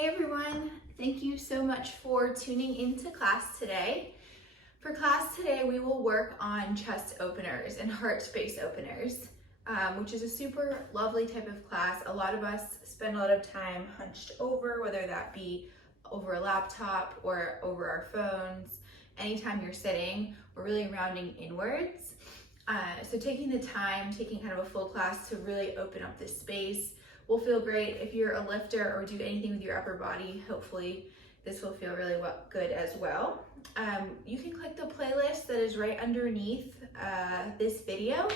Hey everyone, thank you so much for tuning into class today. For class today, we will work on chest openers and heart space openers, which is a super lovely type of class. A lot of us spend a lot of time hunched over, whether that be over a laptop or over our phones. Anytime you're sitting, we're really rounding inwards. So taking the time, taking kind of a full class to really open up this space will feel great. If you're a lifter or do anything with your upper body, hopefully this will feel really good as well. You can click the playlist that is right underneath this video.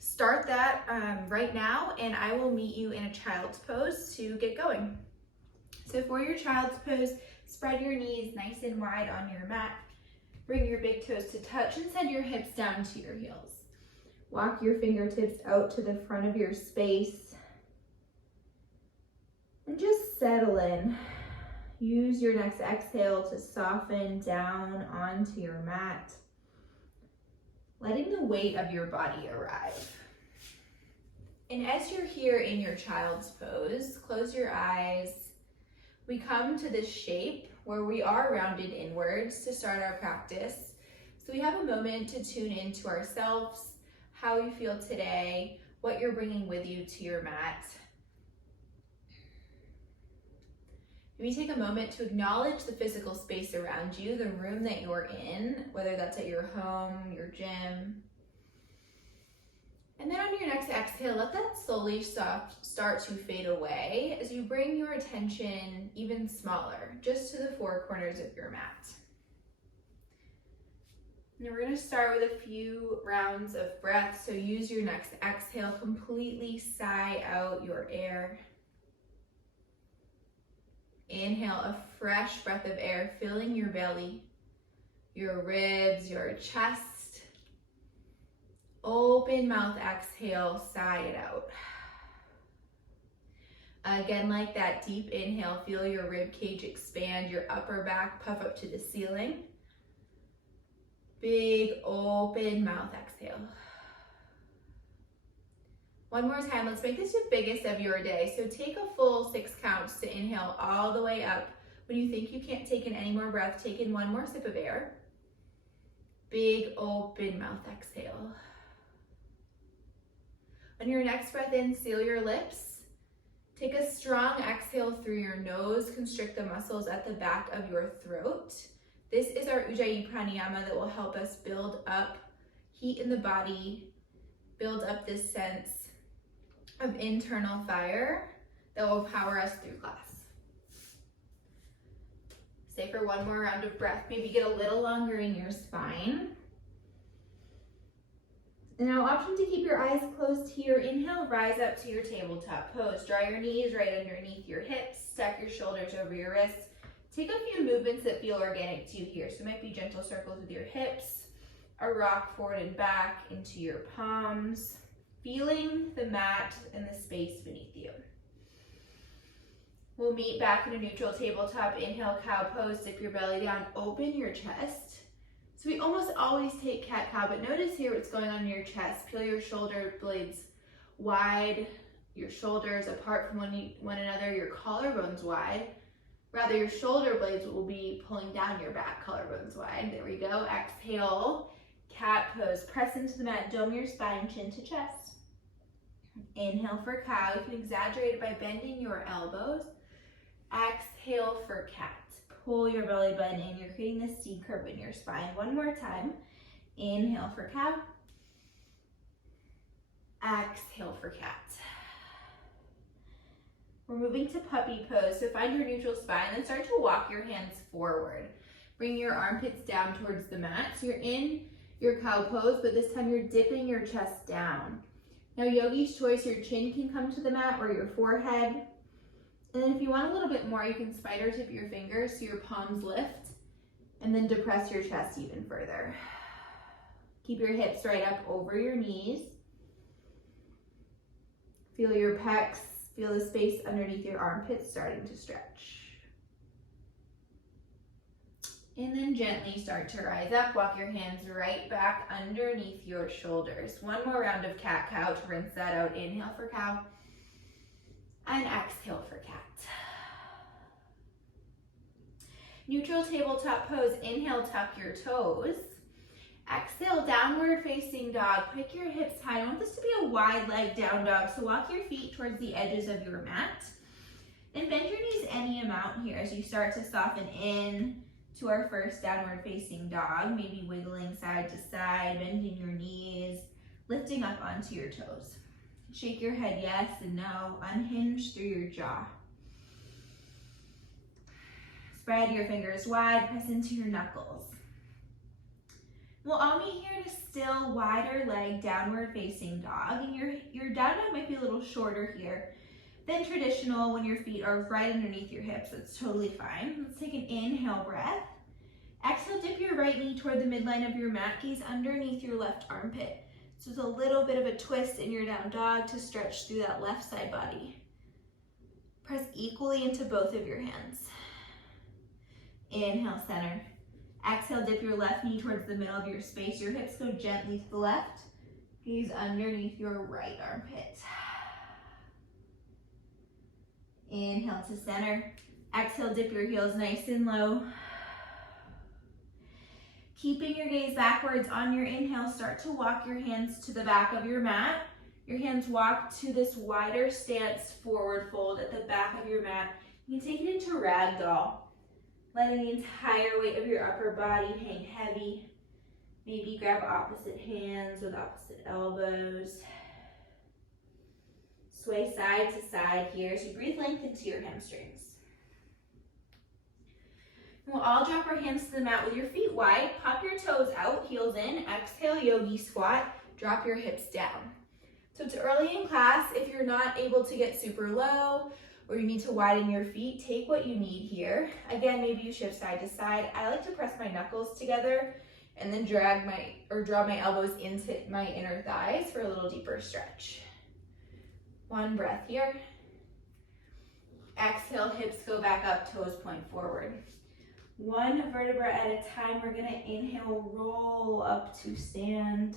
Start that right now, and I will meet you in a child's pose to get going. So for your child's pose, spread your knees nice and wide on your mat. Bring your big toes to touch and send your hips down to your heels. Walk your fingertips out to the front of your space. And just settle in. Use your next exhale to soften down onto your mat, letting the weight of your body arrive. And as you're here in your child's pose, close your eyes. We come to this shape where we are rounded inwards to start our practice. So we have a moment to tune into ourselves, how you feel today, what you're bringing with you to your mat. Maybe take a moment to acknowledge the physical space around you, the room that you're in, whether that's at your home, your gym. And then on your next exhale, let that slowly start to fade away as you bring your attention even smaller, just to the four corners of your mat. And we're going to start with a few rounds of breath, so use your next exhale, completely sigh out your air. Inhale a fresh breath of air, filling your belly, your ribs, your chest. Open mouth exhale, sigh it out. Again, like that deep inhale, feel your rib cage expand, your upper back puff up to the ceiling. Big open mouth exhale. One more time, let's make this the biggest of your day. So take a full 6 counts to inhale all the way up. When you think you can't take in any more breath, take in one more sip of air. Big open mouth exhale. On your next breath in, seal your lips. Take a strong exhale through your nose, constrict the muscles at the back of your throat. This is our Ujjayi pranayama that will help us build up heat in the body, build up this sense of internal fire that will power us through class. Stay for one more round of breath. Maybe get a little longer in your spine. And now, option to keep your eyes closed here. Inhale, rise up to your tabletop pose. Draw your knees right underneath your hips. Stack your shoulders over your wrists. Take a few movements that feel organic to you here. So it might be gentle circles with your hips, a rock forward and back into your palms, feeling the mat and the space beneath you. We'll meet back in a neutral tabletop. Inhale, cow pose, dip your belly down, open your chest. So we almost always take cat-cow, but notice here what's going on in your chest. Peel your shoulder blades wide, your shoulders apart from one another, your collarbones wide. Rather, your shoulder blades will be pulling down your back, collarbones wide. There we go. Exhale, cat pose. Press into the mat, dome your spine, chin to chest. Inhale for cow. You can exaggerate it by bending your elbows. Exhale for cat. Pull your belly button in. You're creating this C curve in your spine. One more time. Inhale for cow. Exhale for cat. We're moving to puppy pose. So find your neutral spine and start to walk your hands forward. Bring your armpits down towards the mat. So you're in your cow pose, but this time you're dipping your chest down. Now, yogi's choice, your chin can come to the mat or your forehead. And then if you want a little bit more, you can spider tip your fingers so your palms lift and then depress your chest even further. Keep your hips right up over your knees. Feel your pecs, feel the space underneath your armpits starting to stretch. And then gently start to rise up. Walk your hands right back underneath your shoulders. One more round of cat-cow to rinse that out. Inhale for cow and exhale for cat. Neutral tabletop pose. Inhale, tuck your toes. Exhale, downward facing dog. Pick your hips high. I want this to be a wide leg down dog, so walk your feet towards the edges of your mat. And bend your knees any amount here as you start to soften in to our first downward facing dog. Maybe wiggling side to side, bending your knees, lifting up onto your toes. Shake your head yes and no. Unhinge through your jaw. Spread your fingers wide, press into your knuckles. We'll all meet here in a still wider leg downward facing dog, and your down dog might be a little shorter here than traditional when your feet are right underneath your hips. That's totally fine. Let's take an inhale breath. Exhale, dip your right knee toward the midline of your mat, gaze underneath your left armpit. So it's a little bit of a twist in your down dog to stretch through that left side body. Press equally into both of your hands. Inhale, center. Exhale, dip your left knee towards the middle of your space. Your hips go gently to the left. Gaze underneath your right armpit. Inhale to center. Exhale, dip your heels nice and low. Keeping your gaze backwards on your inhale, start to walk your hands to the back of your mat. Your hands walk to this wider stance, forward fold at the back of your mat. You can take it into ragdoll, letting the entire weight of your upper body hang heavy. Maybe grab opposite hands with opposite elbows. Sway side to side here as you breathe length into your hamstrings. And we'll all drop our hands to the mat with your feet wide. Pop your toes out, heels in. Exhale, yogi squat. Drop your hips down. So it's early in class. If you're not able to get super low or you need to widen your feet, take what you need here. Again, maybe you shift side to side. I like to press my knuckles together and then draw my elbows into my inner thighs for a little deeper stretch. One breath here. Exhale, hips go back up, toes point forward. One vertebra at a time. We're gonna inhale, roll up to stand,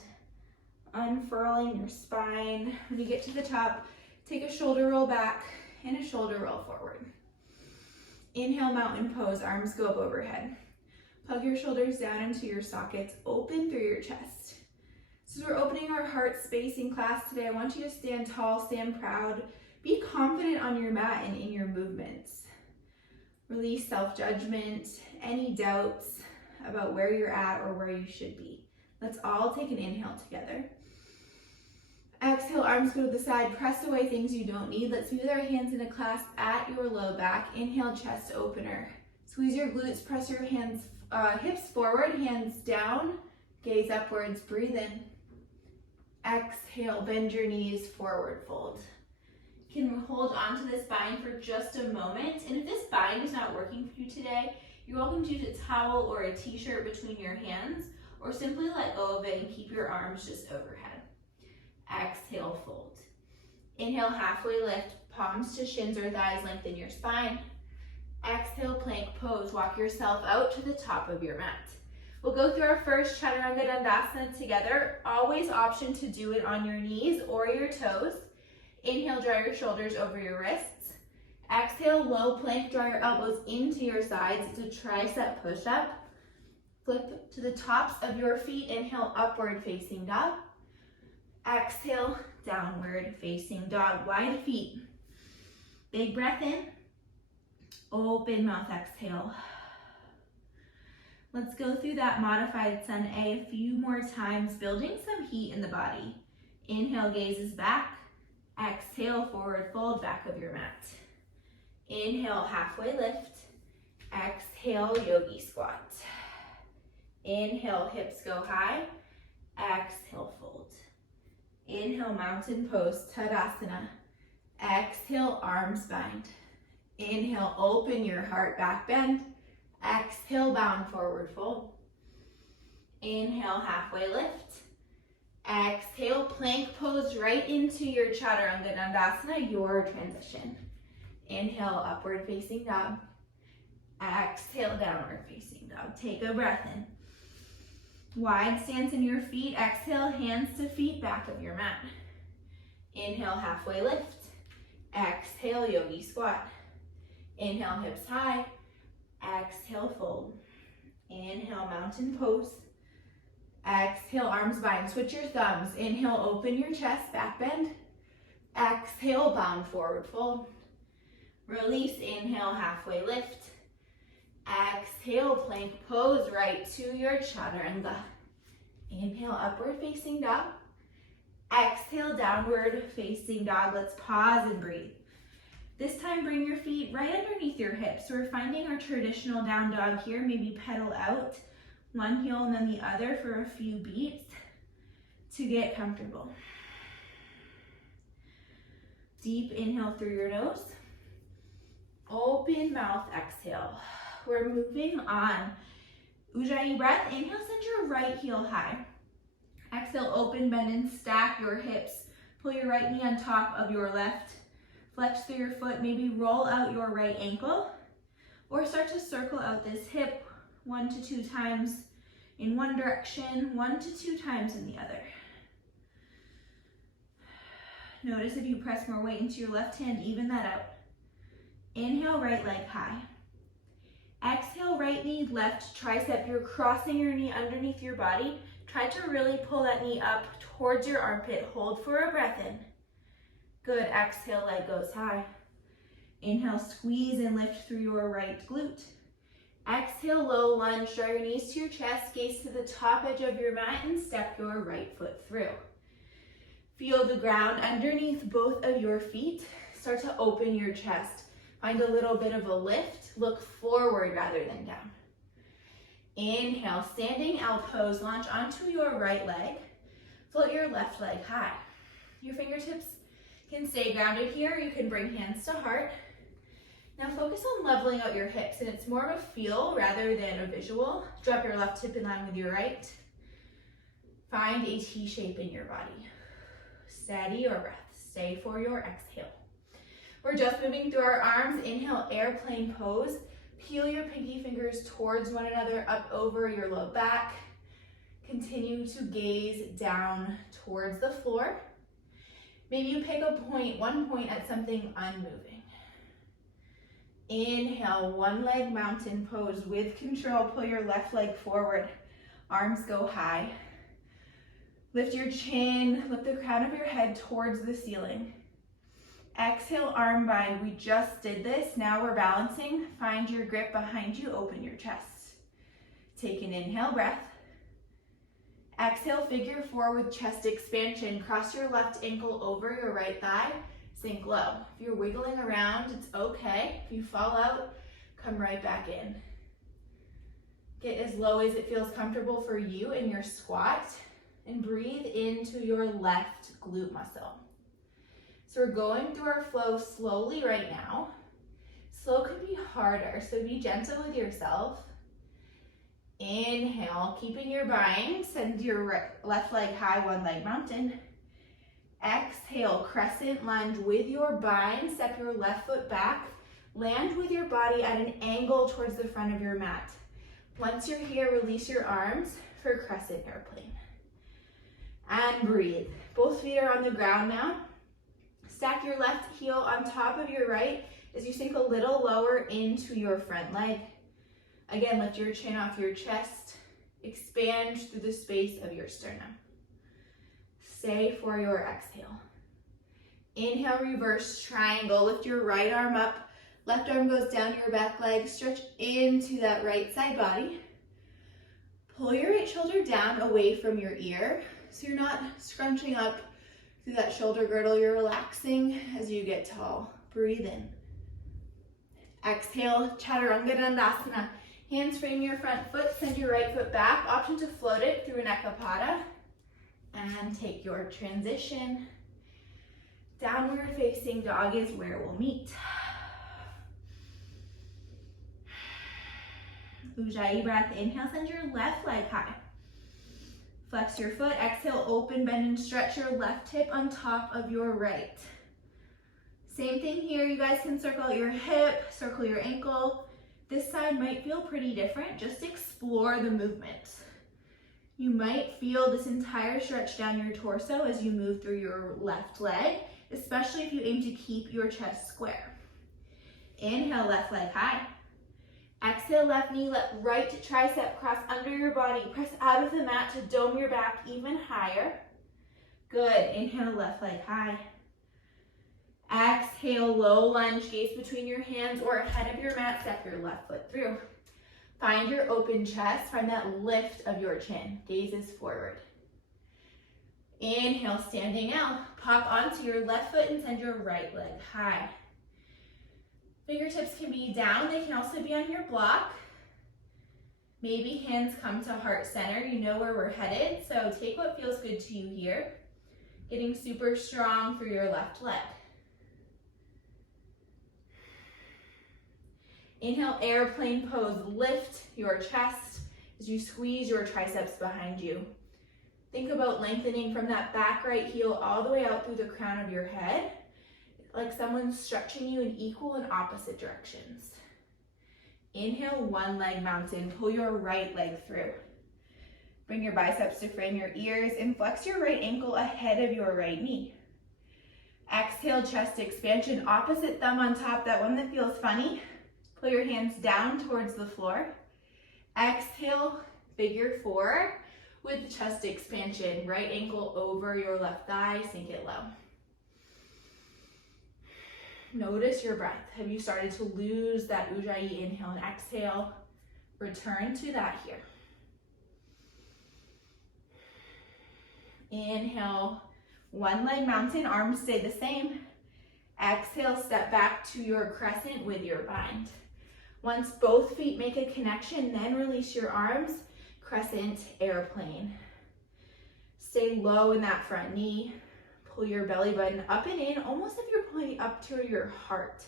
unfurling your spine. When you get to the top, take a shoulder roll back and a shoulder roll forward. Inhale, mountain pose, arms go up overhead. Plug your shoulders down into your sockets, open through your chest. So as we're opening our heart space in class today, I want you to stand tall, stand proud, be confident on your mat and in your movements. Release self-judgment, any doubts about where you're at or where you should be. Let's all take an inhale together. Exhale, arms go to the side, press away things you don't need. Let's move our hands in a clasp at your low back. Inhale, chest opener. Squeeze your glutes, press your hands, hips forward, hands down, gaze upwards, breathe in. Exhale, bend your knees, forward fold. You can hold onto this bind for just a moment. And if this bind is not working for you today, you're welcome to use a towel or a t-shirt between your hands, or simply let go of it and keep your arms just overhead. Exhale, fold. Inhale, halfway lift, palms to shins or thighs, lengthen your spine. Exhale, plank pose. Walk yourself out to the top of your mat. We'll go through our first Chaturanga Dandasana together. Always option to do it on your knees or your toes. Inhale, draw your shoulders over your wrists. Exhale, low plank, draw your elbows into your sides. It's a tricep push-up. Flip to the tops of your feet. Inhale, upward facing dog. Exhale, downward facing dog. Wide feet. Big breath in. Open mouth, exhale. Let's go through that modified Sun A a few more times, building some heat in the body. Inhale, gazes back. Exhale, forward fold, back of your mat. Inhale, halfway lift. Exhale, yogi squat. Inhale, hips go high. Exhale, fold. Inhale, mountain pose, Tadasana. Exhale, arms bind. Inhale, open your heart, back bend. Exhale, bound forward fold. Inhale, halfway lift. Exhale, plank pose right into your Chaturanga Dandasana, your transition. Inhale, upward facing dog. Exhale, downward facing dog. Take a breath in. Wide stance in your feet. Exhale, hands to feet, back of your mat. Inhale, halfway lift. Exhale, yogi squat. Inhale, hips high. Exhale, fold. Inhale, mountain pose. Exhale, arms bind. Switch your thumbs. Inhale, open your chest, back bend. Exhale, bound forward fold. Release, inhale, halfway lift. Exhale, plank pose, right to your chaturanga. Inhale, upward facing dog. Exhale, downward facing dog. Let's pause and breathe. This time, bring your feet right underneath your hips. We're finding our traditional down dog here. Maybe pedal out one heel and then the other for a few beats to get comfortable. Deep inhale through your nose. Open mouth, exhale. We're moving on. Ujjayi breath. Inhale, send your right heel high. Exhale, open, bend, and stack your hips. Pull your right knee on top of your left. Flex through your foot, maybe roll out your right ankle, or start to circle out this hip 1 to 2 times in one direction, 1 to 2 times in the other. Notice if you press more weight into your left hand, even that out. Inhale, right leg high. Exhale, right knee, left tricep. You're crossing your knee underneath your body. Try to really pull that knee up towards your armpit. Hold for a breath in. Good, exhale, leg goes high. Inhale, squeeze and lift through your right glute. Exhale, low lunge, draw your knees to your chest, gaze to the top edge of your mat and step your right foot through. Feel the ground underneath both of your feet. Start to open your chest. Find a little bit of a lift. Look forward rather than down. Inhale, standing L pose, launch onto your right leg. Float your left leg high. Your fingertips can stay grounded here. You can bring hands to heart. Now focus on leveling out your hips, and it's more of a feel rather than a visual. Drop your left hip in line with your right. Find a T shape in your body. Steady your breath. Stay for your exhale. We're just moving through our arms. Inhale, airplane pose. Peel your pinky fingers towards one another, up over your low back. Continue to gaze down towards the floor. Maybe you pick a point, one point at something unmoving. Inhale, one leg mountain pose with control. Pull your left leg forward. Arms go high. Lift your chin, lift the crown of your head towards the ceiling. Exhale, arm bind. We just did this. Now we're balancing. Find your grip behind you. Open your chest. Take an inhale breath. Exhale, figure 4 with chest expansion. Cross your left ankle over your right thigh. Sink low. If you're wiggling around, it's okay. If you fall out, come right back in. Get as low as it feels comfortable for you in your squat, and breathe into your left glute muscle. So we're going through our flow slowly right now. Slow can be harder, so be gentle with yourself. Inhale, keeping your bind, send your left leg high, one leg mountain. Exhale, crescent lunge with your bind, step your left foot back, land with your body at an angle towards the front of your mat. Once you're here, release your arms for crescent airplane. And breathe. Both feet are on the ground now. Stack your left heel on top of your right as you sink a little lower into your front leg. Again, lift your chin off your chest. Expand through the space of your sternum. Stay for your exhale. Inhale, reverse triangle. Lift your right arm up. Left arm goes down your back leg. Stretch into that right side body. Pull your right shoulder down away from your ear, so you're not scrunching up through that shoulder girdle. You're relaxing as you get tall. Breathe in. Exhale, Chaturanga Dandasana. Hands frame your front foot, send your right foot back. Option to float it through an Ekapada. And take your transition. Downward facing dog is where we'll meet. Ujjayi breath. Inhale, send your left leg high. Flex your foot. Exhale, open, bend, and stretch your left hip on top of your right. Same thing here. You guys can circle your hip, circle your ankle. This side might feel pretty different. Just explore the movement. You might feel this entire stretch down your torso as you move through your left leg, especially if you aim to keep your chest square. Inhale, left leg high. Exhale. Exhale, left knee, let right tricep cross under your body. Press out of the mat to dome your back even higher. Good. Inhale, left leg high. Exhale, low lunge, gaze between your hands or ahead of your mat. Step your left foot through. Find your open chest. Find that lift of your chin. Gaze is forward. Inhale, standing out. Pop onto your left foot and send your right leg high. Fingertips can be down. They can also be on your block. Maybe hands come to heart center. You know where we're headed, so take what feels good to you here. Getting super strong through your left leg. Inhale, airplane pose. Lift your chest as you squeeze your triceps behind you. Think about lengthening from that back right heel all the way out through the crown of your head, like someone's stretching you in equal and opposite directions. Inhale, one leg mountain. Pull your right leg through. Bring your biceps to frame your ears and flex your right ankle ahead of your right knee. Exhale, chest expansion. Opposite thumb on top, that one that feels funny. Pull your hands down towards the floor. Exhale, figure four with chest expansion. Right ankle over your left thigh, sink it low. Notice your breath. Have you started to lose that Ujjayi? Inhale and exhale. Return to that here. Inhale, one leg mountain, arms stay the same. Exhale, step back to your crescent with your bind. Once both feet make a connection, then release your arms, crescent, airplane. Stay low in that front knee. Pull your belly button up and in, almost if you're pulling up to your heart.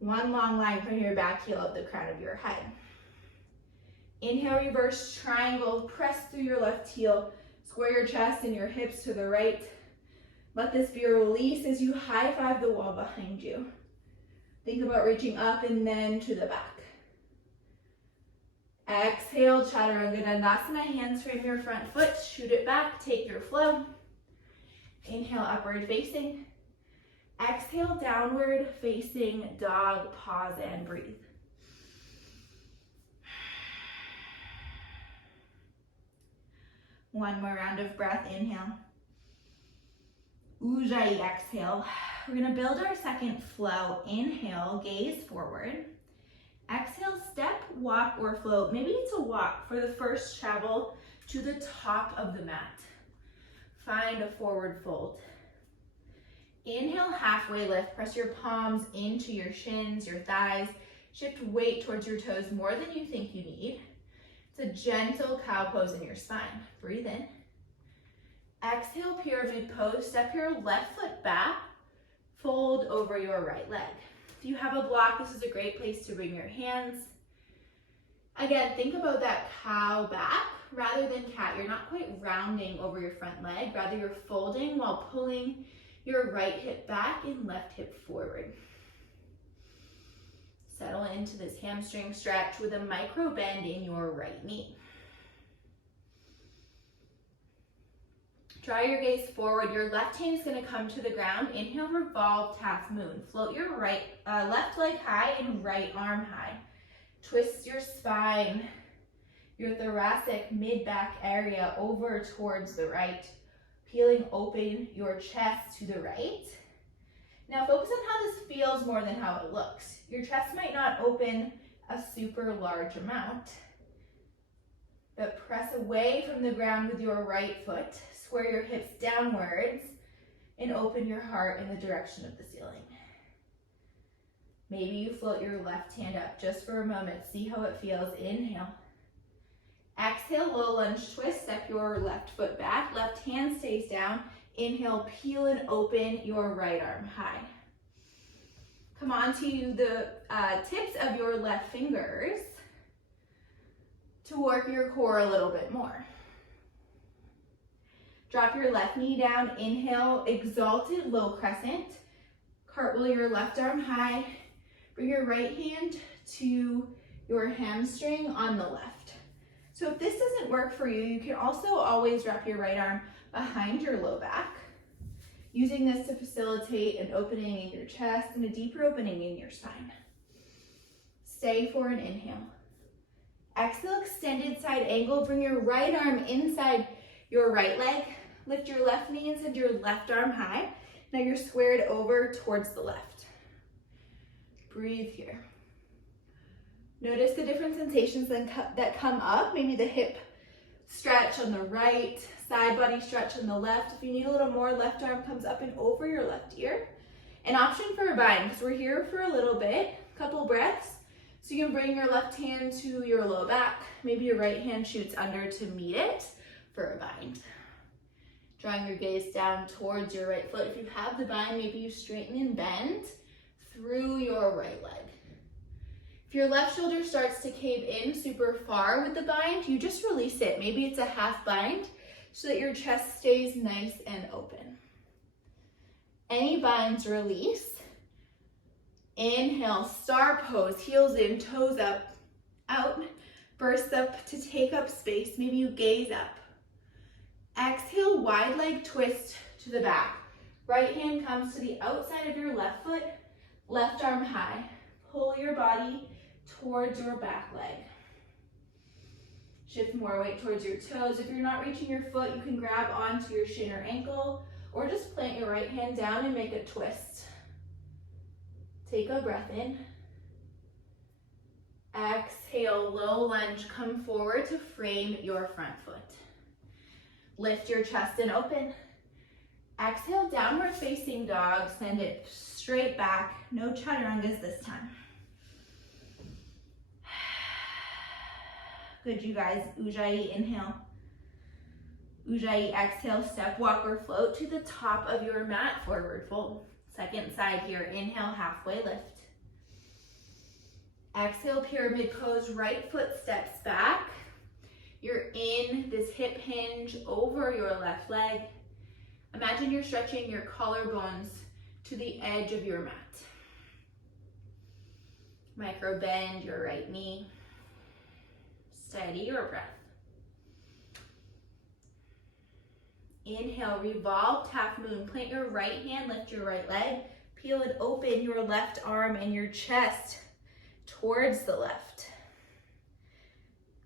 One long line from your back heel up the crown of your head. Inhale, reverse triangle, press through your left heel, square your chest and your hips to the right. Let this be a release as you high five the wall behind you. Think about reaching up and then to the back. Exhale, Chaturanga Dandasana, hands frame your front foot, shoot it back, take your flow. Inhale, upward facing. Exhale, downward facing dog, pause and breathe. One more round of breath, inhale. Ujjayi, exhale. We're gonna build our second flow. Inhale, gaze forward. Exhale, step, walk, or float. Maybe it's a walk for the first travel to the top of the mat. Find a forward fold. Inhale, halfway lift. Press your palms into your shins, your thighs. Shift weight towards your toes more than you think you need. It's a gentle cow pose in your spine. Breathe in. Exhale, pyramid pose. Step your left foot back. Fold over your right leg. If you have a block, this is a great place to bring your hands. Again, think about that cow back rather than cat. You're not quite rounding over your front leg. Rather, you're folding while pulling your right hip back and left hip forward. Settle into this hamstring stretch with a micro bend in your right knee. Draw your gaze forward. Your left hand is going to come to the ground. Inhale, revolve, half moon. Float your left leg high and right arm high. Twist your spine, your thoracic mid-back area over towards the right. Peeling open your chest to the right. Now focus on how this feels more than how it looks. Your chest might not open a super large amount, but press away from the ground with your right foot. Square your hips downwards and open your heart in the direction of the ceiling. Maybe you float your left hand up just for a moment. See how it feels. Inhale. Exhale, low lunge twist. Step your left foot back. Left hand stays down. Inhale, peel and open your right arm high. Come on to the tips of your left fingers to work your core a little bit more. Drop your left knee down. Inhale, exalted low crescent. Cartwheel your left arm high. Bring your right hand to your hamstring on the left. So if this doesn't work for you, you can also always wrap your right arm behind your low back, using this to facilitate an opening in your chest and a deeper opening in your spine. Stay for an inhale. Exhale, extended side angle. Bring your right arm inside your right leg. Lift your left knee and send your left arm high. Now you're squared over towards the left. Breathe here. Notice the different sensations that come up. Maybe the hip stretch on the right, side body stretch on the left. If you need a little more, left arm comes up and over your left ear. An option for a bind, because we're here for a little bit, couple breaths. So you can bring your left hand to your low back. Maybe your right hand shoots under to meet it for a bind. Drawing your gaze down towards your right foot. If you have the bind, maybe you straighten and bend through your right leg. If your left shoulder starts to cave in super far with the bind, you just release it. Maybe it's a half bind so that your chest stays nice and open. Any binds, release. Inhale, star pose, heels in, toes up, out, burst up to take up space. Maybe you gaze up. Exhale, wide leg twist to the back. Right hand comes to the outside of your left foot, left arm high. Pull your body towards your back leg. Shift more weight towards your toes. If you're not reaching your foot, you can grab onto your shin or ankle, or just plant your right hand down and make a twist. Take a breath in. Exhale, low lunge, come forward to frame your front foot. Lift your chest and open. Exhale, downward facing dog, send it straight back. No chaturangas this time. Good, you guys. Ujjayi, inhale. Ujjayi, exhale, step, walk, or float to the top of your mat, forward fold. Second side here, inhale, halfway lift. Exhale, pyramid pose, right foot steps back. You're in this hip hinge over your left leg. Imagine you're stretching your collarbones to the edge of your mat. Micro bend your right knee. Steady your breath. Inhale, revolved half moon. Plant your right hand, lift your right leg. Peel and open your left arm and your chest towards the left.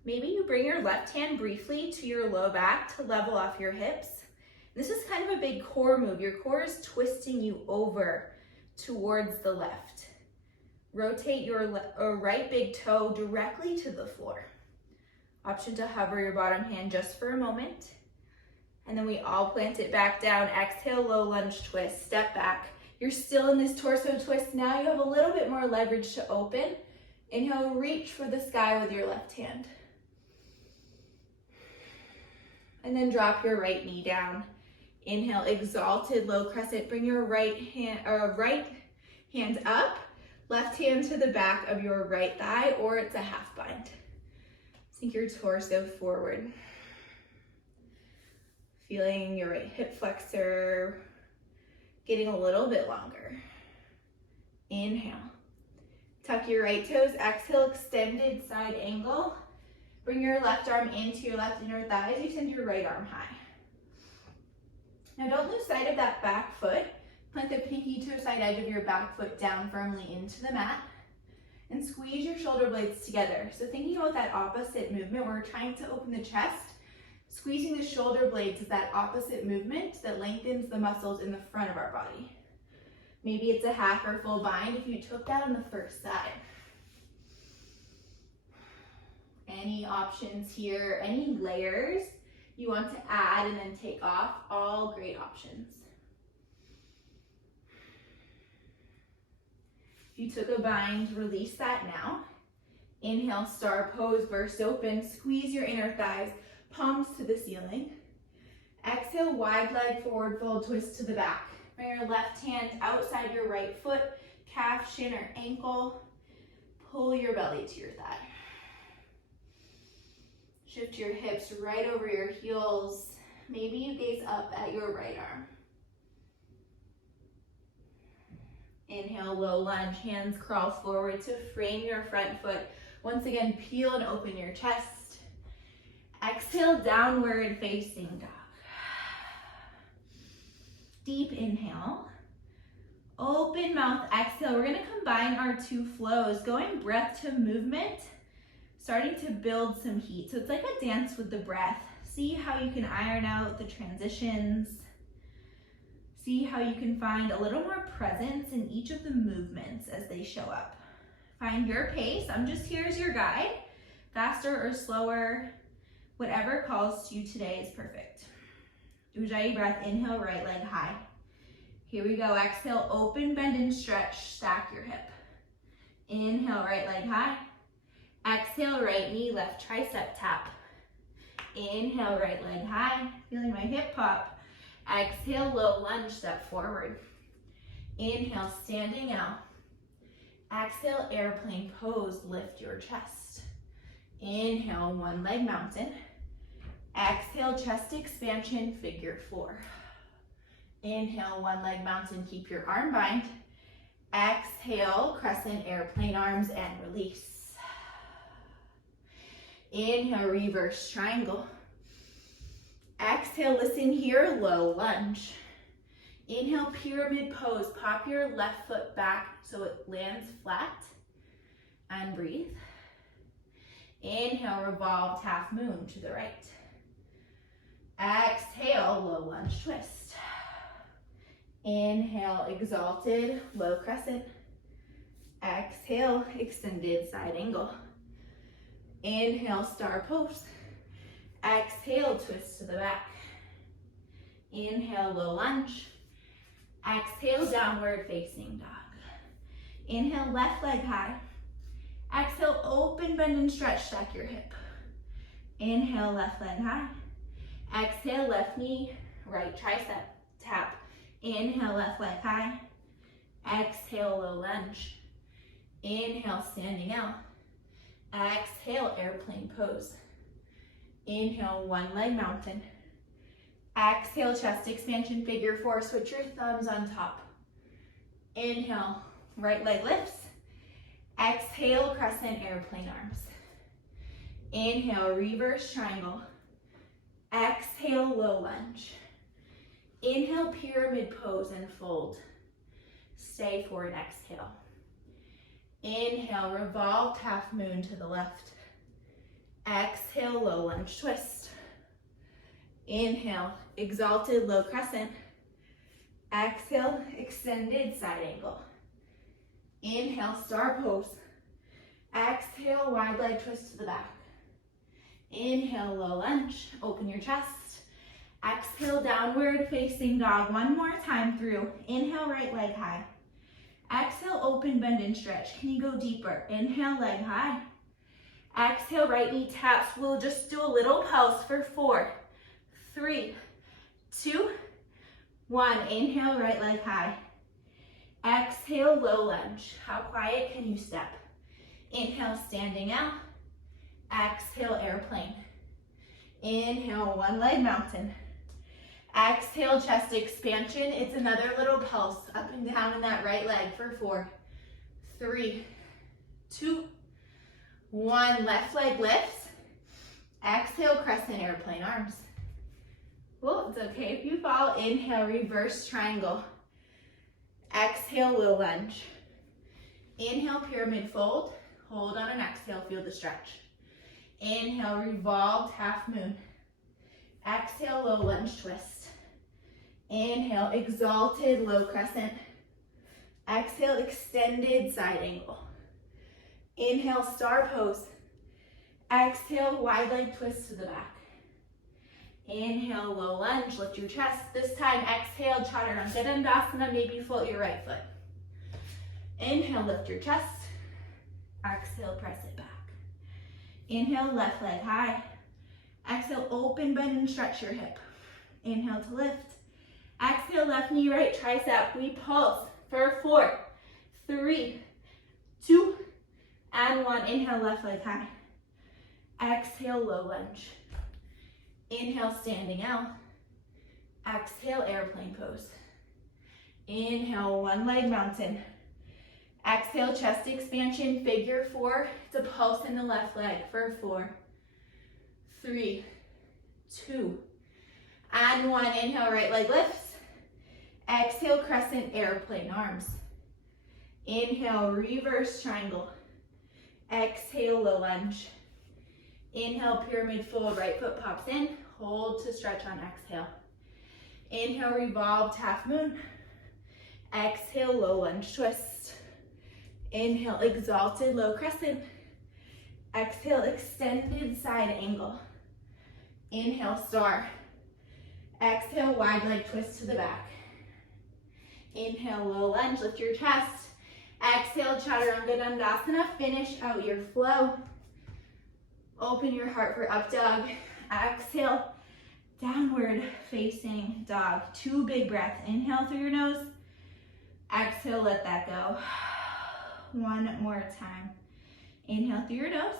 Maybe you bring your left hand briefly to your low back to level off your hips. This is kind of a big core move. Your core is twisting you over towards the left. Rotate your right big toe directly to the floor. Option to hover your bottom hand just for a moment. And then we all plant it back down. Exhale, low lunge twist, step back. You're still in this torso twist. Now you have a little bit more leverage to open. Inhale, reach for the sky with your left hand. And then drop your right knee down. Inhale, exalted low crescent. Bring your right hand up, left hand to the back of your right thigh, or it's a half bind. Sink your torso forward. Feeling your right hip flexor getting a little bit longer. Inhale. Tuck your right toes. Exhale, extended side angle. Bring your left arm into your left inner thigh as you send your right arm high. Now don't lose sight of that back foot. Plant the pinky toe side edge of your back foot down firmly into the mat. And squeeze your shoulder blades together. So thinking about that opposite movement, we're trying to open the chest. Squeezing the shoulder blades is that opposite movement that lengthens the muscles in the front of our body. Maybe it's a half or full bind if you took that on the first side. Any options here, any layers you want to add and then take off, all great options. If you took a bind, release that now. Inhale, star pose, burst open, squeeze your inner thighs, palms to the ceiling. Exhale, wide leg forward fold, twist to the back. Bring your left hand outside your right foot, calf, shin, or ankle. Pull your belly to your thigh. Shift your hips right over your heels. Maybe you gaze up at your right arm. Inhale, low lunge, hands crawl forward to frame your front foot. Once again, peel and open your chest. Exhale, downward facing dog. Deep inhale. Open mouth, exhale. We're gonna combine our two flows, going breath to movement, starting to build some heat. So it's like a dance with the breath. See how you can iron out the transitions. See how you can find a little more presence in each of the movements as they show up. Find your pace. I'm just here as your guide. Faster or slower, whatever calls to you today is perfect. Ujjayi breath, inhale, right leg high. Here we go, exhale, open, bend, and stretch, stack your hip. Inhale, right leg high. Exhale, right knee, left tricep tap. Inhale, right leg high, feeling my hip pop. Exhale, low lunge, step forward. Inhale, standing out. Exhale, airplane pose, lift your chest. Inhale, one leg mountain. Exhale, chest expansion, figure four. Inhale, one leg mountain, keep your arm bind. Exhale, crescent airplane arms and release. Inhale, reverse triangle. Exhale, listen here, low lunge. Inhale, pyramid pose. Pop your left foot back so it lands flat and breathe. Inhale, revolved half moon to the right. Exhale, low lunge twist. Inhale, exalted, low crescent. Exhale, extended side angle. Inhale, star pose. Exhale, twist to the back. Inhale, low lunge. Exhale, downward facing dog. Inhale, left leg high. Exhale, open, bend, and stretch, stack your hip. Inhale, left leg high. Exhale, left knee, right tricep, tap. Inhale, left leg high. Exhale, low lunge. Inhale, standing out. Exhale, airplane pose. Inhale, one leg mountain. Exhale, chest expansion, figure four. Switch your thumbs on top. Inhale, right leg lifts. Exhale, crescent airplane arms. Inhale, reverse triangle. Exhale, low lunge. Inhale, pyramid pose and fold. Stay for an exhale. Inhale, revolved half moon to the left. Exhale, low lunge twist. Inhale, exalted low crescent. Exhale, extended side angle. Inhale, star pose. Exhale, wide leg twist to the back. Inhale, low lunge, open your chest. Exhale, downward facing dog. One more time through. Inhale, right leg high. Exhale, open, bend, and stretch. Can you go deeper? Inhale, leg high. Exhale, right knee taps. We'll just do a little pulse for 4, 3, 2, 1. Inhale, right leg high. Exhale, low lunge. How quiet can you step? Inhale, standing out. Exhale, airplane. Inhale, one leg mountain. Exhale, chest expansion. It's another little pulse up and down in that right leg for 4, 3, 2, 1. Left leg lifts. Exhale, crescent airplane arms. Well, it's okay if you fall. Inhale, reverse triangle. Exhale, low lunge. Inhale, pyramid fold. Hold on an exhale, feel the stretch. Inhale, revolved half moon. Exhale, low lunge twist. Inhale, exalted low crescent. Exhale, extended side angle. Inhale, star pose. Exhale, wide leg twist to the back. Inhale, low lunge, lift your chest. This time, exhale, chaturanga dandasana, maybe float your right foot. Inhale, lift your chest. Exhale, press it back. Inhale, left leg high. Exhale, open, bend, and stretch your hip. Inhale to lift. Exhale, left knee, right tricep. We pulse for 4, 3, 2, and 1. Inhale, left leg high. Exhale, low lunge. Inhale, standing out. Exhale, airplane pose. Inhale, one leg mountain. Exhale, chest expansion, figure 4. It's a pulse in the left leg for 4, 3, 2, and 1. Inhale, right leg lifts. Exhale, crescent airplane arms. Inhale, reverse triangle. Exhale, low lunge. Inhale, pyramid fold, right foot pops in. Hold to stretch on exhale. Inhale, revolved half moon. Exhale, low lunge twist. Inhale, exalted low crescent. Exhale, extended side angle. Inhale, star. Exhale, wide leg twist to the back. Inhale, low lunge, lift your chest. Exhale, Chaturanga Dandasana, finish out your flow. Open your heart for up dog. Exhale, downward facing dog. 2 big breaths. Inhale through your nose. Exhale, let that go. 1 more time. Inhale through your nose.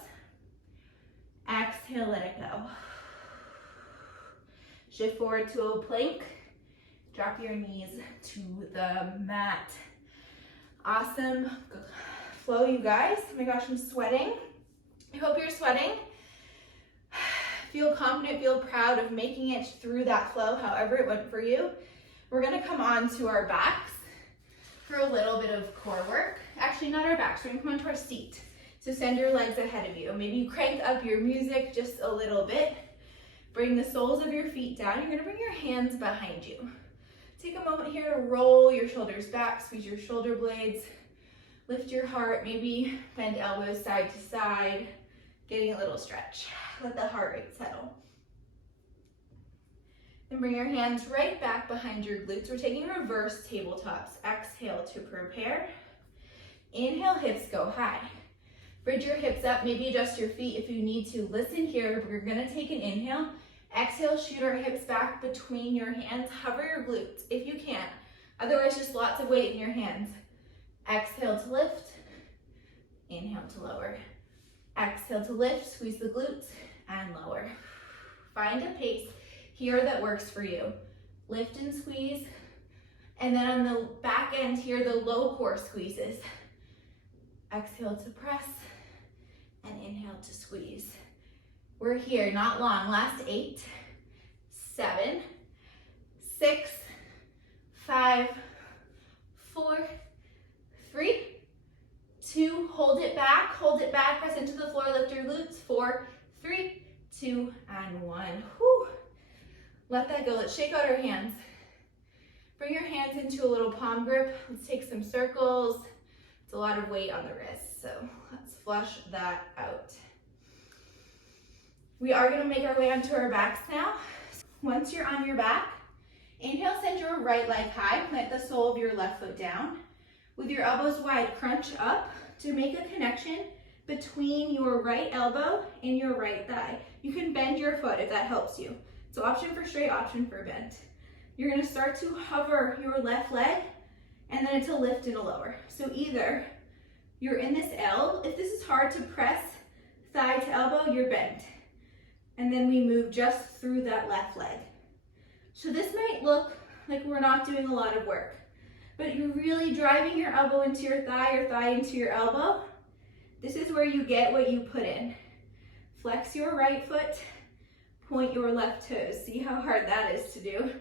Exhale, let it go. Shift forward to a plank. Drop your knees to the mat. Awesome flow, you guys. Oh my gosh, I'm sweating. I hope you're sweating. Feel confident, feel proud of making it through that flow, however it went for you. We're gonna come on to our backs for a little bit of core work. Actually, not our backs, we're gonna come onto our seat. So send your legs ahead of you. Maybe you crank up your music just a little bit. Bring the soles of your feet down. You're gonna bring your hands behind you. Take a moment here to roll your shoulders back, squeeze your shoulder blades, lift your heart, maybe bend elbows side to side, getting a little stretch. Let the heart rate settle. Then bring your hands right back behind your glutes. We're taking reverse tabletops. Exhale to prepare. Inhale, hips go high. Bridge your hips up, maybe adjust your feet if you need to. Listen here, we're gonna take an inhale. Exhale, shoot our hips back between your hands. Hover your glutes if you can. Otherwise, just lots of weight in your hands. Exhale to lift. Inhale to lower. Exhale to lift, squeeze the glutes, and lower. Find a pace here that works for you. Lift and squeeze. And then on the back end here, the low core squeezes. Exhale to press, and inhale to squeeze. We're here, not long. Last 8, 7, 6, 5, 4, 3, 2, hold it back, press into the floor, lift your glutes. 4, 3, 2, and 1. Whew. Let that go. Let's shake out our hands. Bring your hands into a little palm grip. Let's take some circles. It's a lot of weight on the wrist, so let's flush that out. We are gonna make our way onto our backs now. Once you're on your back, inhale, send your right leg high, plant the sole of your left foot down. With your elbows wide, crunch up to make a connection between your right elbow and your right thigh. You can bend your foot if that helps you. So option for straight, option for bent. You're gonna start to hover your left leg, and then it's a lift and a lower. So either you're in this L, if this is hard to press thigh to elbow, you're bent. And then we move just through that left leg. So this might look like we're not doing a lot of work, but you're really driving your elbow into your thigh into your elbow. This is where you get what you put in. Flex your right foot, point your left toes. See how hard that is to do?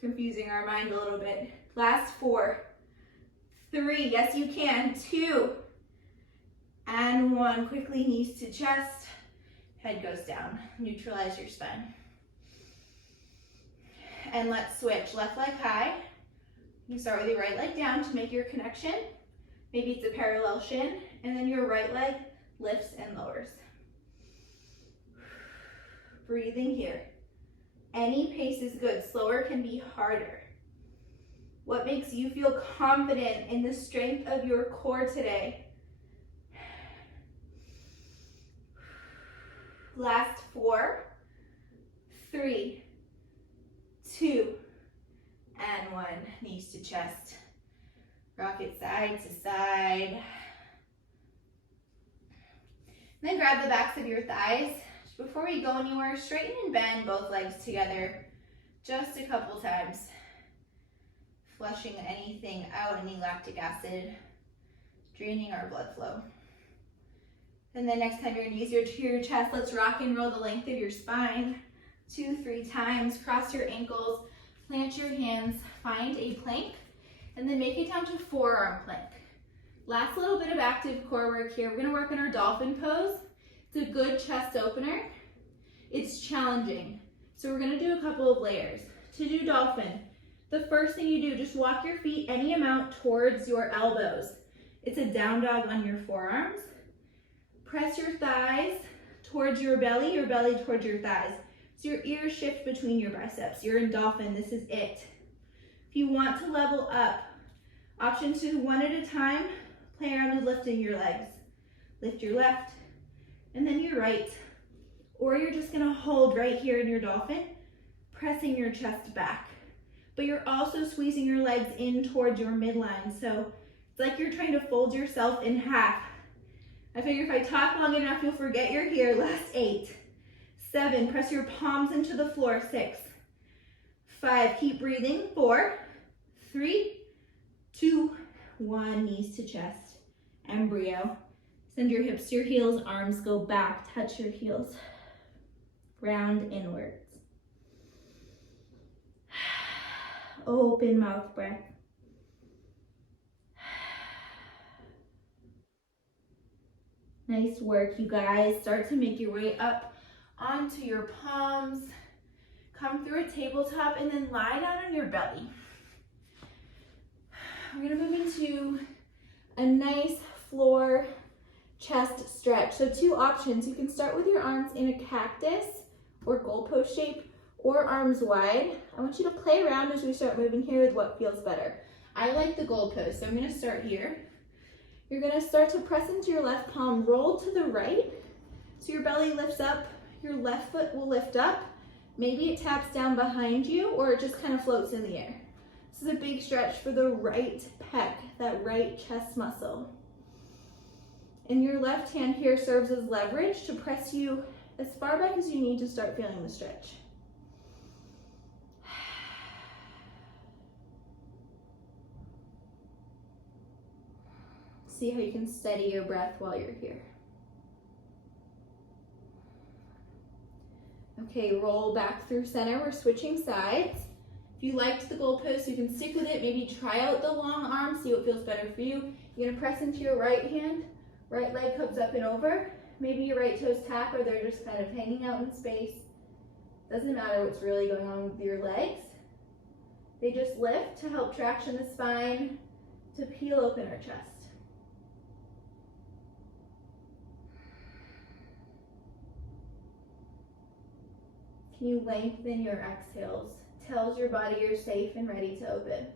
Confusing our mind a little bit. Last 4, 3, yes you can, 2, and 1. Quickly, knees to chest, head goes down. Neutralize your spine. And let's switch, left leg high. You start with your right leg down to make your connection. Maybe it's a parallel shin, and then your right leg lifts and lowers. Breathing here. Any pace is good, slower can be harder. What makes you feel confident in the strength of your core today? Last 4, 3, 2, and 1. Knees to chest. Rock it side to side. And then grab the backs of your thighs. Before we go anywhere, straighten and bend both legs together just a couple times. Flushing anything out, any lactic acid, draining our blood flow. And then next time your knees are to your chest, let's rock and roll the length of your spine. 2, 3 times. Cross your ankles, Plant your hands, find a plank, and then make it down to forearm plank. Last little bit of active core work here. We're gonna work on our dolphin pose. It's a good chest opener. It's challenging. So we're gonna do a couple of layers. To do dolphin, the first thing you do, just walk your feet any amount towards your elbows. It's a down dog on your forearms. Press your thighs towards your belly towards your thighs. So your ears shift between your biceps. You're in dolphin, this is it. If you want to level up, option 2, one at a time, play around with lifting your legs. Lift your left, and then your right. Or you're just gonna hold right here in your dolphin, pressing your chest back. But you're also squeezing your legs in towards your midline. So it's like you're trying to fold yourself in half. I figure if I talk long enough, you'll forget you're here. Last 8, 7, press your palms into the floor. 6, 5, keep breathing. 4, 3, 2, 1, knees to chest, embryo. Send your hips to your heels, arms go back, touch your heels, round inwards. Open mouth breath. Nice work, you guys. Start to make your way up onto your palms. Come through a tabletop and then lie down on your belly. We're gonna move into a nice floor chest stretch. So 2 options. You can start with your arms in a cactus or goalpost shape or arms wide. I want you to play around as we start moving here with what feels better. I like the goalpost, so I'm gonna start here. You're gonna start to press into your left palm, roll to the right. So your belly lifts up, your left foot will lift up. Maybe it taps down behind you or it just kind of floats in the air. This is a big stretch for the right pec, that right chest muscle. And your left hand here serves as leverage to press you as far back as you need to start feeling the stretch. See how you can steady your breath while you're here. Okay, roll back through center. We're switching sides. If you liked the goalpost, you can stick with it. Maybe try out the long arm, see what feels better for you. You're gonna press into your right hand. Right leg comes up and over. Maybe your right toes tap or they're just kind of hanging out in space. Doesn't matter what's really going on with your legs. They just lift to help traction the spine, to peel open our chest. Can you lengthen your exhales? Tells your body you're safe and ready to open.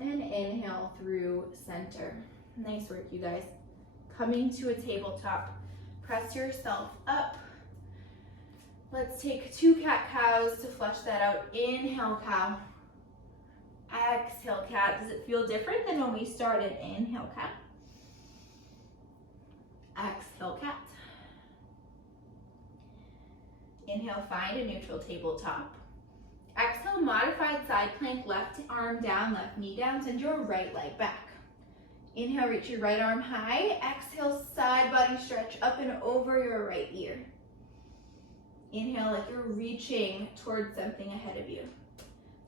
And inhale through center. Nice work, you guys. Coming to a tabletop. Press yourself up. Let's take 2 cat-cows to flush that out. Inhale, cow. Exhale, cat. Does it feel different than when we started? Inhale, cat. Exhale, cat. Inhale, find a neutral tabletop. Exhale, modified side plank, left arm down, left knee down, send your right leg back. Inhale, reach your right arm high. Exhale, side body stretch up and over your right ear. Inhale like you're reaching towards something ahead of you.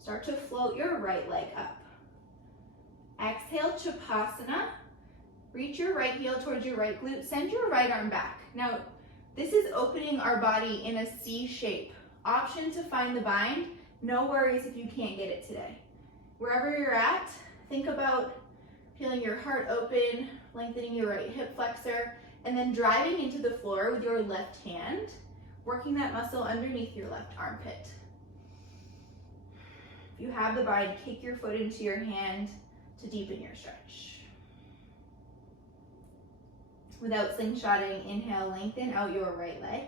Start to float your right leg up. Exhale, Chapasana. Reach your right heel towards your right glute. Send your right arm back. Now, this is opening our body in a C shape. Option to find the bind. No worries if you can't get it today. Wherever you're at, think about feeling your heart open, lengthening your right hip flexor, and then driving into the floor with your left hand, working that muscle underneath your left armpit. If you have the bind, kick your foot into your hand to deepen your stretch. Without slingshotting, inhale, lengthen out your right leg.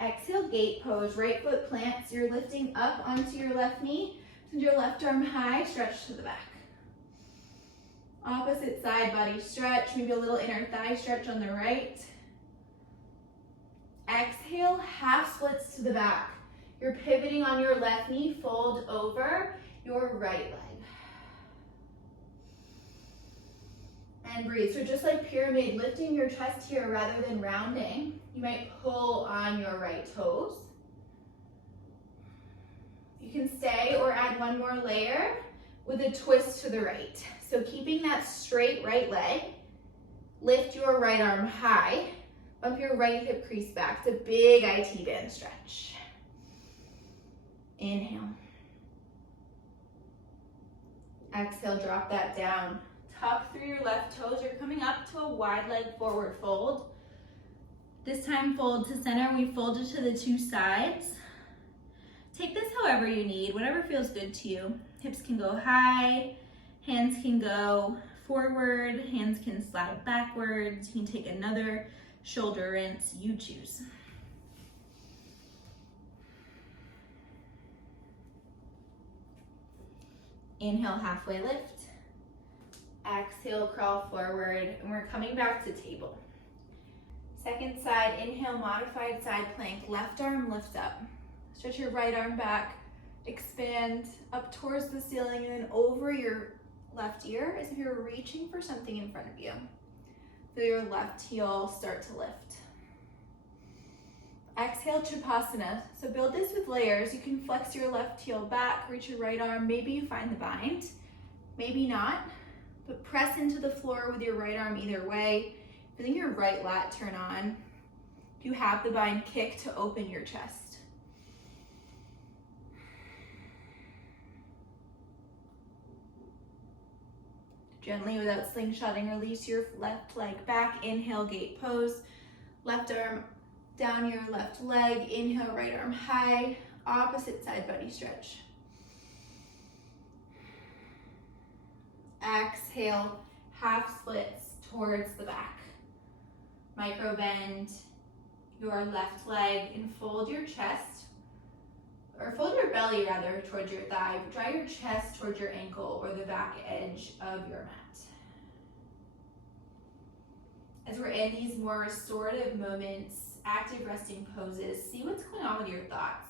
Exhale, gate pose, right foot plants. You're lifting up onto your left knee. Send your left arm high, stretch to the back. Opposite side body stretch, maybe a little inner thigh stretch on the right. Exhale, half splits to the back. You're pivoting on your left knee, fold over your right leg. And breathe. So just like pyramid, lifting your chest here rather than rounding. You might pull on your right toes. You can stay or add one more layer with a twist to the right. So keeping that straight right leg, lift your right arm high, bump your right hip crease back. It's a big IT band stretch. Inhale. Exhale, drop that down. Tuck through your left toes. You're coming up to a wide leg forward fold. This time fold to center. We fold it to the two sides. Take this however you need, whatever feels good to you. Hips can go high, hands can go forward, hands can slide backwards. You can take another shoulder rinse, you choose. Inhale, halfway lift. Exhale, crawl forward, and we're coming back to table. Second side, inhale, modified side plank. Left arm lifts up. Stretch your right arm back, expand up towards the ceiling and then over your left ear as if you're reaching for something in front of you. Feel your left heel start to lift. Exhale, Trippasana. So build this with layers. You can flex your left heel back, reach your right arm. Maybe you find the bind, maybe not, but press into the floor with your right arm either way. Feeling your right lat turn on. If you have the bind, kick to open your chest. Gently, without slingshotting, release your left leg back. Inhale, gate pose. Left arm down your left leg. Inhale, right arm high. Opposite side buddy stretch. Exhale, half splits towards the back. Micro bend your left leg and fold your chest, or fold your belly rather towards your thigh, but draw your chest towards your ankle or the back edge of your mat. As we're in these more restorative moments, active resting poses, see what's going on with your thoughts.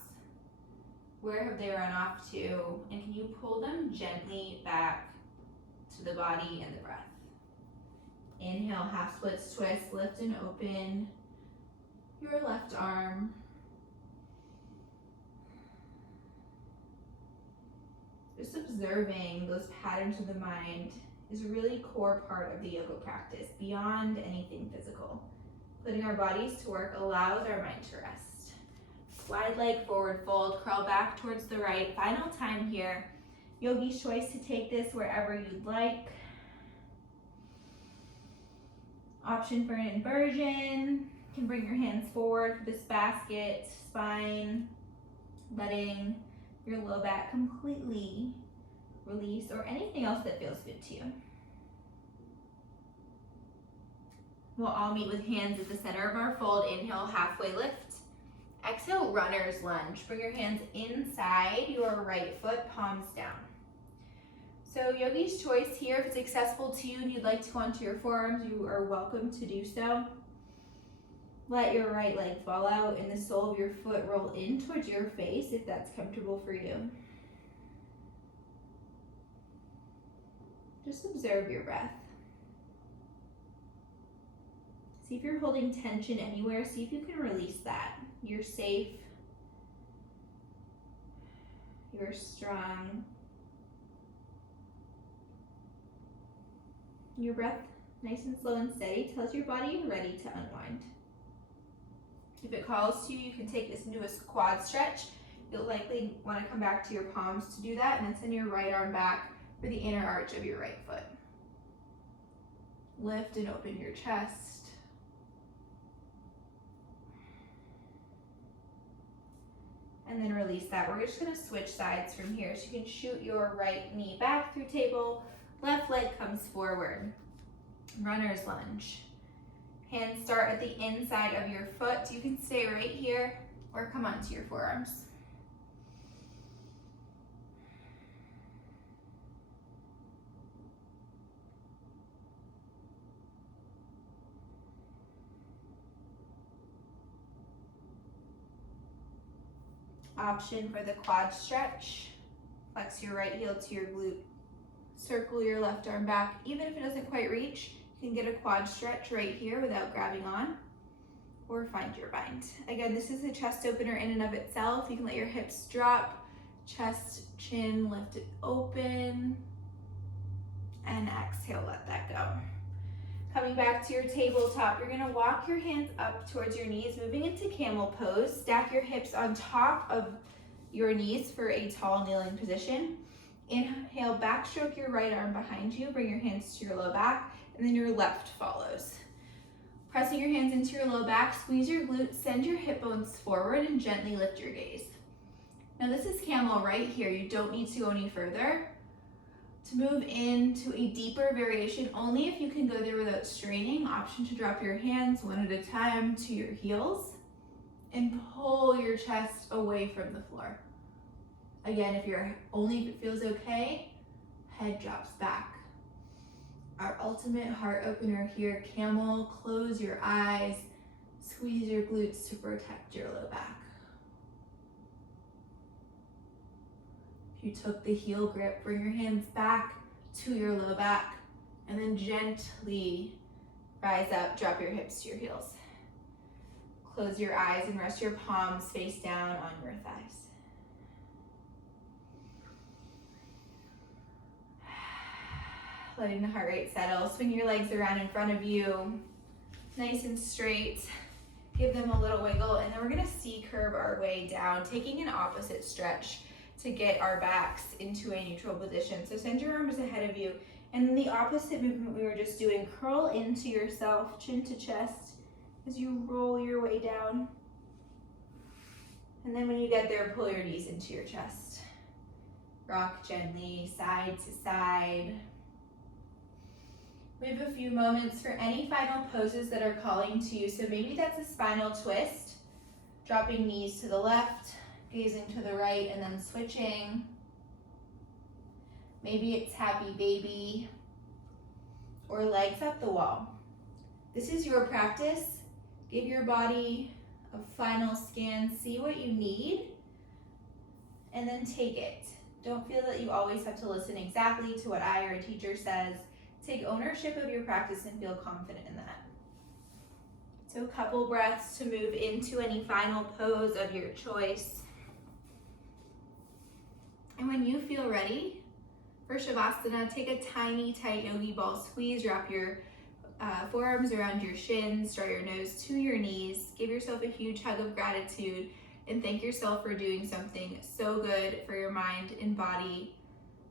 Where have they run off to? And can you pull them gently back to the body and the breath? Inhale, half splits, twist, lift and open your left arm. Just observing those patterns of the mind is a really core part of the yoga practice, beyond anything physical. Putting our bodies to work allows our mind to rest. Wide leg forward fold, crawl back towards the right. Final time here. Yogi's choice to take this wherever you'd like. Option for an inversion. You can bring your hands forward for this basket, spine, letting your low back completely release, or anything else that feels good to you. We'll all meet with hands at the center of our fold. Inhale, halfway lift. Exhale, runner's lunge. Bring your hands inside your right foot, palms down. So yogi's choice here, if it's accessible to you and you'd like to go onto your forearms, you are welcome to do so. Let your right leg fall out and the sole of your foot roll in towards your face if that's comfortable for you. Just observe your breath. See if you're holding tension anywhere. See if you can release that. You're safe. You're strong. Your breath, nice and slow and steady, tells your body you're ready to unwind. If it calls to you, you can take this into a quad stretch. You'll likely want to come back to your palms to do that, and then send your right arm back for the inner arch of your right foot. Lift and open your chest. And then release that. We're just going to switch sides from here. So you can shoot your right knee back through table, left leg comes forward. Runner's lunge. Hands start at the inside of your foot. You can stay right here or come onto your forearms. Option for the quad stretch. Flex your right heel to your glute. Circle your left arm back. Even if it doesn't quite reach, you can get a quad stretch right here without grabbing on, or find your bind. Again, this is a chest opener in and of itself. You can let your hips drop, Chest, chin, lift it open. And exhale, let that go. Coming back to your tabletop, you're gonna walk your hands up towards your knees, moving into camel pose. Stack your hips on top of your knees for a tall kneeling position. Inhale, backstroke your right arm behind you, bring your hands to your low back, and then your left follows. Pressing your hands into your low back, squeeze your glutes, send your hip bones forward, and gently lift your gaze. Now this is camel right here. You don't need to go any further. To move into a deeper variation, only if you can go there without straining, option to drop your hands one at a time to your heels and pull your chest away from the floor. Again, if it feels okay, head drops back. Our ultimate heart opener here, camel, close your eyes, squeeze your glutes to protect your low back. If you took the heel grip, bring your hands back to your low back, and then gently rise up, drop your hips to your heels. Close your eyes and rest your palms face down on your thighs. Letting the heart rate settle. Swing your legs around in front of you, nice and straight. Give them a little wiggle, and then we're gonna C-curve our way down, taking an opposite stretch to get our backs into a neutral position. So send your arms ahead of you, and in the opposite movement we were just doing, curl into yourself, chin to chest, as you roll your way down. And then when you get there, pull your knees into your chest. Rock gently, side to side. We have a few moments for any final poses that are calling to you. So maybe that's a spinal twist, dropping knees to the left, gazing to the right, and then switching. Maybe it's happy baby or legs up the wall. This is your practice. Give your body a final scan, see what you need, and then take it. Don't feel that you always have to listen exactly to what I or a teacher says. Take ownership of your practice and feel confident in that. So a couple breaths to move into any final pose of your choice. And when you feel ready for Shavasana, take a tiny, tight yogi ball squeeze, wrap your forearms around your shins, draw your nose to your knees, give yourself a huge hug of gratitude, and thank yourself for doing something so good for your mind and body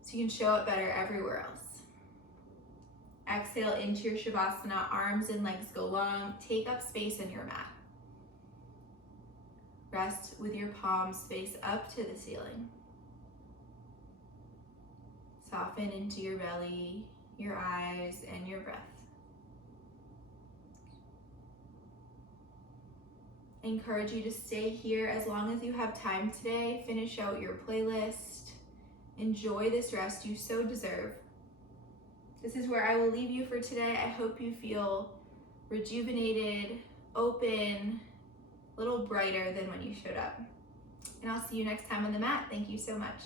so you can show up better everywhere else. Exhale into your Shavasana, arms and legs go long, take up space in your mat. Rest with your palms face up to the ceiling. Soften into your belly, your eyes, and your breath. I encourage you to stay here as long as you have time today. Finish out your playlist. Enjoy this rest you so deserve. This is where I will leave you for today. I hope you feel rejuvenated, open, a little brighter than when you showed up. And I'll see you next time on the mat. Thank you so much.